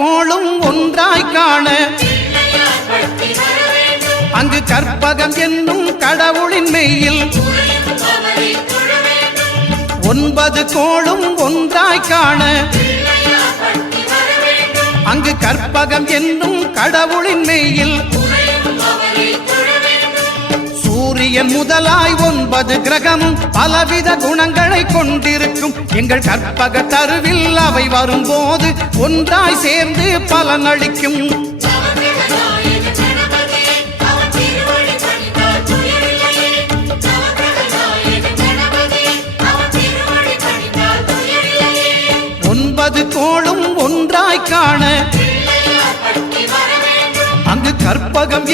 கோளும் ஒன்றாய் காண அங்கு கற்பகம் என்னும் கடவுளின் மெய்யில் 9 கோளும் ஒன்றாய் காண அங்கு கற்பகம் என்னும் கடவுளின் மெய்யில் சூரியன் முதலாய் 9 கிரகமும் பலவித குணங்களை கொண்டிருக்கும் எங்கள் கற்பக தருவில் அவை வரும்போது ஒன்றாய் சேர்ந்து பலனளிக்கும். கோளும் ஒன்றாய் காண அங்கு கற்பகம்